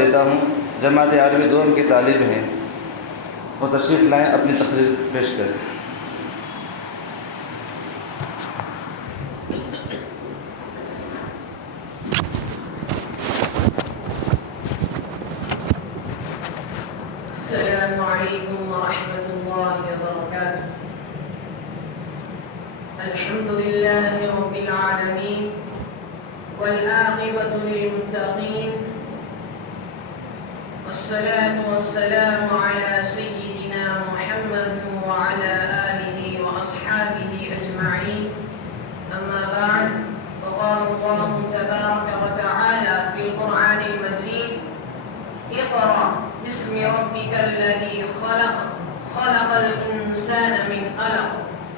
دیتا ہوں جماعت عربی دوم کے طالب ہیں، وہ تشریف لائیں، اپنی تقریر پیش کریں۔ السلام علیکم ورحمۃ اللہ وبرکاتہ۔ الحمد للہ رب العالمین والعاقبۃ للمتقین والصلاة والسلام على سيدنا محمد وعلى آله وأصحابه أجمعين، أما بعد، فقال الله تبارك وتعالى في القرآن المجيد: اقرأ باسم ربك الذي خلق، خلق الإنسان من علق،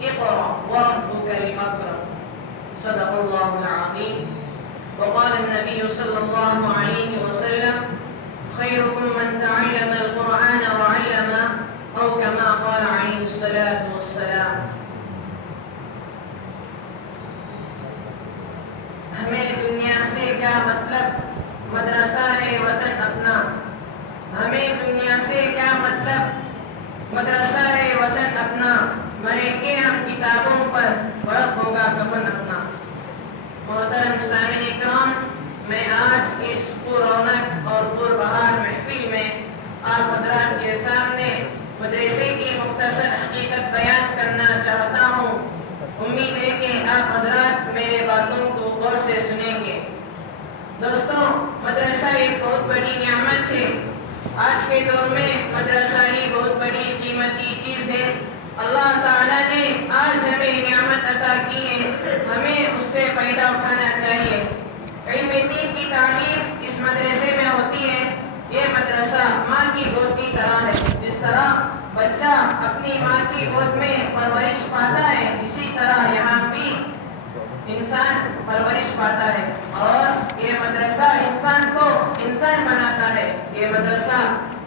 اقرأ وربك الأكرم، صدق الله العظيم۔ وقال النبي صلى الله عليه وسلم: خيركم من تعلم القرآن وعلمه، أو كما قال عليه الصلاة والسلام۔ ہمیں دنیا سے کیا مطلب، مدرسہ ہے وطن اپنا۔ ہمیں دنیا سے کیا مطلب، مدرسہ ہے وطن اپنا، مریں گے ہم کتابوں پر، فرق ہوگا کفن اپنا۔ محترم سامعین اکرام، میں آج اس پررونق اور پربہار محفل میں آپ حضرات کے سامنے مدرسے کی مختصر حقیقت بیان کرنا چاہتا ہوں۔ امید ہے کہ آپ حضرات میرے باتوں کو غور سے سنیں گے۔ دوستوں، مدرسہ ایک بہت بڑی نعمت ہے۔ آج کے دور میں مدرسہ ہی بہت بڑی قیمتی چیز ہے۔ اللہ تعالیٰ نے آج ہمیں نعمت عطا کی ہے، ہمیں اس سے فائدہ اٹھانا چاہیے۔ علم دین کی تعلیم اس مدرسے میں ہوتی ہے۔ یہ مدرسہ ماں کی گود کی طرح ہے۔ جس طرح بچہ اپنی ماں کی گود میں پرورش پاتا ہے، اسی طرح یہاں بھی انسان پرورش پاتا ہے، اور یہ مدرسہ انسان کو انسان بناتا ہے۔ یہ مدرسہ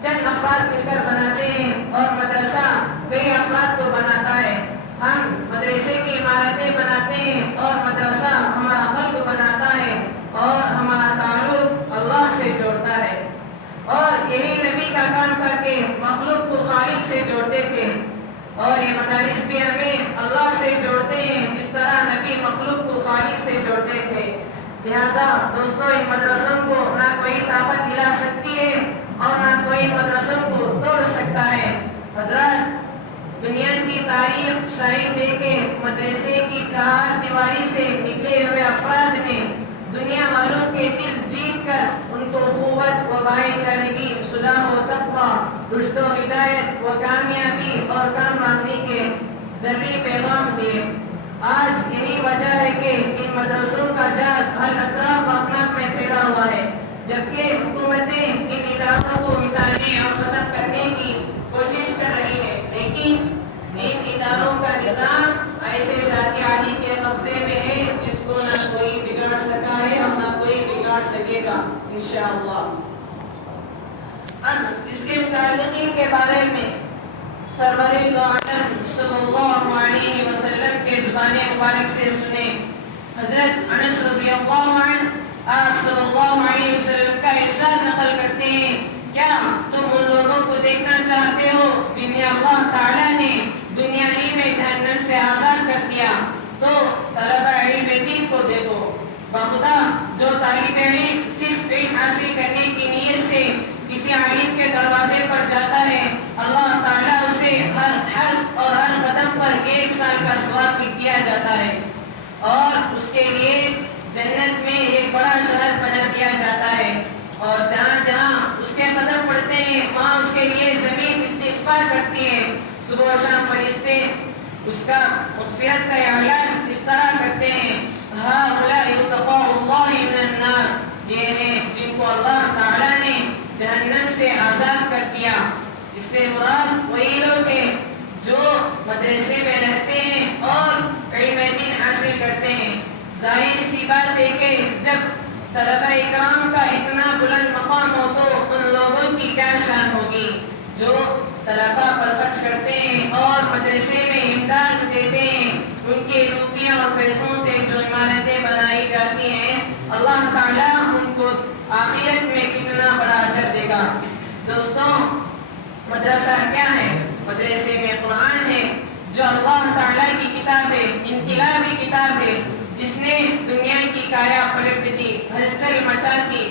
چند افراد مل کر بناتے ہیں، اور مدرسہ کئی افراد کو بناتا ہے۔ ہم مدرسے کی عمارتیں بناتے ہیں، اور مدرسہ ہمارا قلب بناتا ہے، اور ہمارا تعلق اللہ سے جوڑتا ہے۔ اور یہی نبی کا کام تھا کہ مخلوق کو خالق سے جوڑتے تھے، اور یہ مدارس بھی ہمیں اللہ سے جوڑتے ہیں جس طرح نبی مخلوق کو خالق سے جوڑتے تھے۔ لہذا دوستوں، ان مدرسوں کو نہ کوئی طاقت ملا سکتی ہے، اور نہ کوئی مدرسوں کو توڑ سکتا ہے۔ حضرات، دنیا کی تاریخ شاہد ہے کہ مدرسے کی چار دیواری سے نکلے ہوئے افراد نے دنیا والوں کے دل جیت کر ان کو قوت و بھائی چارگی، صلاح و تقویٰ، رشد و ہدایت و کامیابی اور کامیابی کے ذریعے پیغام دیے۔ آج یہی وجہ ہے کہ ان مدرسوں کا جال ہر اطراف اکناف میں پھیلا ہوا ہے، جبکہ حکومتیں ان اداروں کو مٹانے اور ختم کرنے کی کوشش کر رہی ہے، لیکن ان اداروں کا نظام ایسے ذات عالی کے قبضے میں ہے جس کو نہ کوئی بگاڑ سکا ہے اور نہ کوئی بگاڑ سکے گا انشاءاللہ۔ اب اس کے متعلقین کے بارے میں سرور دو عالم صلی اللہ علیہ وسلم کے زبان مبارک سے سنیں۔ حضرت انس رضی اللہ عنہ آپ صلی اللہ علیہ وسلم کا ارشاد نقل کرتے ہیں: کیا تم ان لوگوں کو دیکھنا چاہتے ہو جنہیں اللہ تعالیٰ نے دنیا ہی میں جہنم سے آزاد کر دیا؟ تو طلبہ علم دین کو دیکھو۔ بخدا جو طالب علم صرف علم حاصل کرنے کی نیت سے کسی عالم کے دروازے پر جاتا ہے، اللہ تعالیٰ اسے ہر حرف اور ہر قدم پر 1 سال کا ثواب دیا جاتا ہے، اور اس کے لیے جنت میں ایک بڑا شہر بنا دیا جاتا ہے، اور جہاں جہاں اس کے قدم پڑتے ہیں وہاں اس کے لیے زمین استغفار کرتی ہے۔ صبح و شام فرشتے اس کا مغفرت کا اعلان اس طرح کرتے ہیں: هؤلاء اتقوا اللہ من النار، یہ ہیں جن کو اللہ تعالیٰ نے جہنم سے آزاد کر دیا۔ اس سے مراد وہی لوگ ہیں جو مدرسے میں رہتے ہیں اور علم دین حاصل کرتے ہیں۔ ظاہر سی بات ہے کہ جب طلبہ اکرام کا اتنا بلند مقام ہو تو ان لوگوں کی کیا شان ہوگی جو طلبہ پر خرچ کرتے ہیں اور مدرسے میں امداد دیتے ہیں۔ ان کے روپیوں اور پیسوں سے جو عمارتیں بنائی جاتی ہیں، اللہ تعالیٰ ان کو آخرت میں کتنا بڑا اجر کیا ہے؟ مدرسے میں قرآن ہے جو اللہ تعالیٰ کی کتاب ہے، انقلابی کتاب ہے، جس نے دنیا کی کایا پلٹ دی، ہلچل مچا دی۔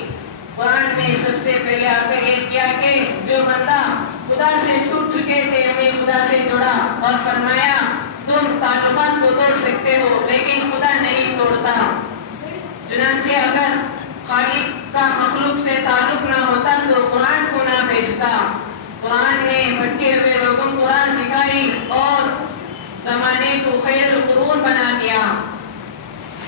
قرآن نے سب سے پہلے آ کر یہ کیا کہ جو بندہ خدا سے چھوٹ چکے تھے انہیں خدا سے جوڑا، اور فرمایا تم تعلقات کو توڑ سکتے ہو لیکن خدا نہیں توڑتا۔ چنانچہ اگر خالق کا مخلوق سے تعلق نہ ہوتا تو قرآن کو نہ بھیجتا۔ قرآن نے بھٹکے ہوئے لوگوں کو راہ دکھائی اور زمانے کو خیر القرون بنا دیا۔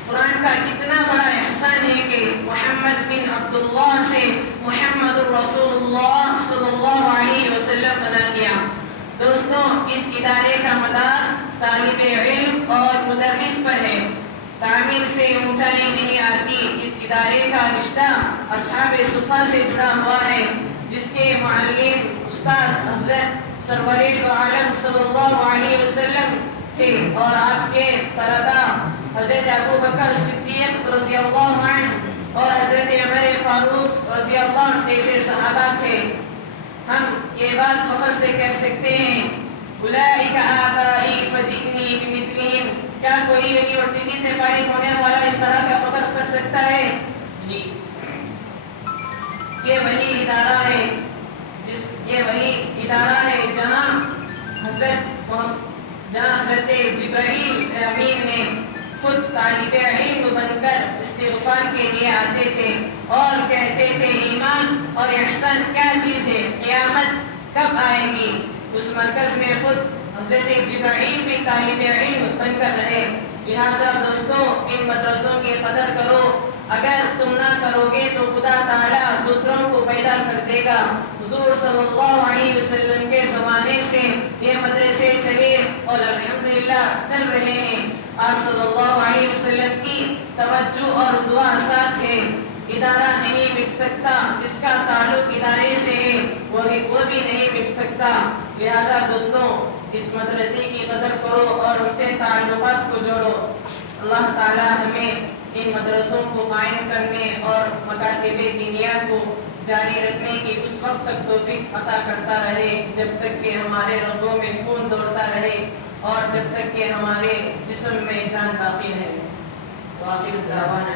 قرآن کا کتنا بڑا احسان ہے کہ محمد بن عبداللہ سے محمد الرسول اللہ صلی اللہ علیہ وسلم بنا دیا۔ دوستوں، اس ادارے کا مدار طالب علم اور مدرس پر ہے۔ تعمیر سے اونچائی نہیں آتی۔ اس ادارے کا رشتہ اصحاب صفا سے جڑا ہوا ہے، جس کے معلم استاد حضرت سرور دو عالم صلی اللہ علیہ وسلم تھے، اور آپ کے طلبہ حضرت ابو بکر صدیق رضی اللہ عنہ اور حضرت عمر فاروق رضی اللہ عنہ جیسے صحابہ تھے۔ ہم یہ بات فخر سے کہہ سکتے ہیں، اولئک آبائی فجئنی بمثلہم۔ کیا کوئی یونیورسٹی سے فارغ ہونے والا اس طرح کا فخر کر سکتا ہے؟ یہ وہی ادارہ ہے جہاں حضرت جبرائیل امین نے خود طالب علم بن کر استغفار کے لیے آتے تھے اور کہتے تھے ایمان اور احسان کیا چیز ہے، قیامت کب آئے گی۔ اس مرکز میں خود حضرت جبرائیل بھی طالب علم بن کر رہے۔ لہذا دوستوں، ان مدرسوں کی قدر کرو۔ اگر تم نہ کرو گے تو خدا تعالیٰ دوسروں کو پیدا کر دے گا۔ حضور صلی اللہ علیہ وسلم کے زمانے سے یہ مدرسے چلے اور الحمدللہ چل رہے ہیں۔ آپ صلی اللہ علیہ وسلم کی توجہ اور دعا ساتھ ہے۔ ادارہ نہیں مٹ سکتا، جس کا تعلق ادارے سے ہے وہ بھی نہیں مٹ سکتا۔ لہذا دوستوں، اس مدرسے کی قدر کرو اور ان سے تعلقات کو جوڑو۔ اللہ تعالیٰ ہمیں ان مدرسوں کو قائم کرنے اور مکاتب دینیہ کو جاری رکھنے کی اس وقت تک توفیق عطا کرتا رہے جب تک کہ ہمارے رگوں میں خون دوڑتا رہے اور جب تک کہ ہمارے جسم میں جان باقی رہے۔ وآخر دعوانا